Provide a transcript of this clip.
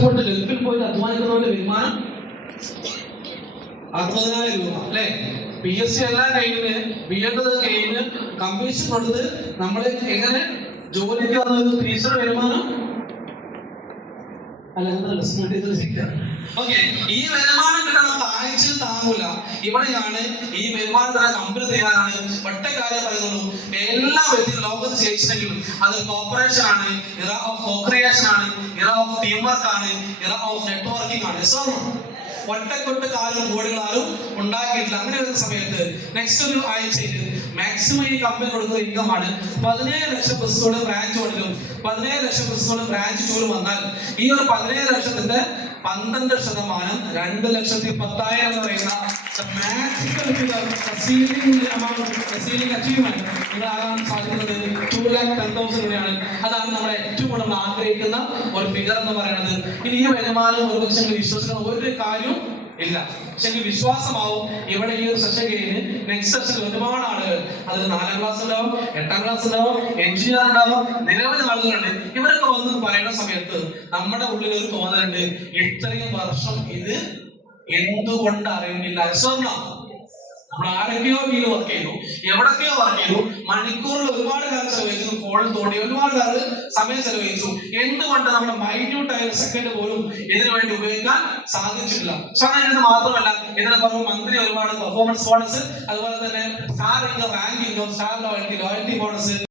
കഷ്ടപ്പെട്ട് ഗൾഫിൽ പോയിട്ട് അധ്വാനിക്കുന്നവന്റെ വരുമാനം 60,000 രൂപ അല്ലെ. PSC എല്ലാം കഴിഞ്ഞ് BEd കഴിഞ്ഞ് കമ്മീഷൻ കൊടുത്ത് നമ്മൾ എങ്ങനെ ജോലിക്ക് വന്നത് ടീച്ചർ വരുമാനം ഓക്കെ. ഈ വരുമാനം കിട്ടാൻ നമുക്ക് ആഴ്ചയിൽ താങ്ങൂല. ഇവിടെയാണ് ഈ വരുമാനം തരാൻ കമ്പനി തയ്യാറാണ്. ഒറ്റ കാര്യം പറയുന്നുള്ളൂ, എല്ലാ വ്യക്തിയും ലോകത്ത് ജയിച്ചിട്ടുണ്ടെങ്കിലും അത് കോർപ്പറേഷൻ ആണ്, ഇറ ഓഫ് കോക്രിയേഷൻ ആണ്, ഇറ ഓഫ് ടീം വർക്ക് ആണ്, ഇറ ഓഫ് നെറ്റ്വർക്കിംഗ് ആണ്. ഒറ്റക്കൊട്ട് കാലും കോടികളാലും ഉണ്ടാക്കിയിട്ടില്ല. അങ്ങനെ വരുന്ന സമയത്ത് നെക്സ്റ്റ് ഒരു ആഴ്ചയിൽ മാക്സിമം ഈ കമ്പനി കൊടുക്കുന്ന ഇൻകം ആണ് 17 ലക്ഷം ബസ്സുകൾ ബ്രാഞ്ച് കൊടുക്കും. 17 ലക്ഷം ബസ്സുകൾ ബ്രാഞ്ച് ജോലി വന്നാൽ ഈ ഒരു 17 ലക്ഷത്തിന്റെ 12% 2,10,000 എന്ന് പറയുന്ന ഇതാകാൻ സാധിക്കുന്നത് 2,10,000 രൂപയാണ്. അതാണ് നമ്മൾ ഏറ്റവും കൂടുതൽ ആഗ്രഹിക്കുന്ന ഒരു ഫിഗർ എന്ന് പറയുന്നത്. ഇനി ഈ വരുമാനം ഒരുപക്ഷെ വിശ്വസിക്കുന്ന ഒരു കാര്യവും ഇല്ല. പക്ഷെ വിശ്വാസമാവും ഇവിടെ ഈ ഒരു സെഷൻ കഴിഞ്ഞ് നെക്സ്റ്റ് സെഷനിൽ ഒരുപാട് ആളുകൾ, അതിൽ 4ാം ക്ലാസ് ഉണ്ടാവും, 8ാം ക്ലാസ് ഉണ്ടാവും, എഞ്ചിനീയർ ഉണ്ടാവും, നിരവധി ആളുകളുണ്ട്. ഇവരൊക്കെ വന്ന് പറയുന്ന സമയത്ത് നമ്മുടെ ഉള്ളിൽ ഒരു തോന്നലുണ്ട്, ഇത്രയും വർഷം ഇത് എന്തുകൊണ്ട് അറിയുന്നില്ല. സ്വർണ്ണം നമ്മൾ ആരൊക്കെയോ വീട് വർക്ക് ചെയ്തു, എവിടൊക്കെയോ വർക്ക് ചെയ്തു, മണിക്കൂറിൽ ഒരുപാട് കാലം ചെലവഴിച്ചു, ഫോണിൽ തോണ്ടി ഒരുപാട് കാലം സമയം ചെലവഴിച്ചു. എന്തുകൊണ്ട് നമ്മുടെ മൈന്യൂട്ട് ആയ സെക്കൻഡ് പോലും ഇതിനു വേണ്ടി ഉപയോഗിക്കാൻ സാധിച്ചിട്ടില്ല. സ്വർണ്ണം ഇത് മാത്രമല്ല, ഇതിന് പുറമെ മന്ത്രി ഒരുപാട് പെർഫോമൻസ് ബോണസ്, അതുപോലെ തന്നെ star income, rank income, star loyalty bonus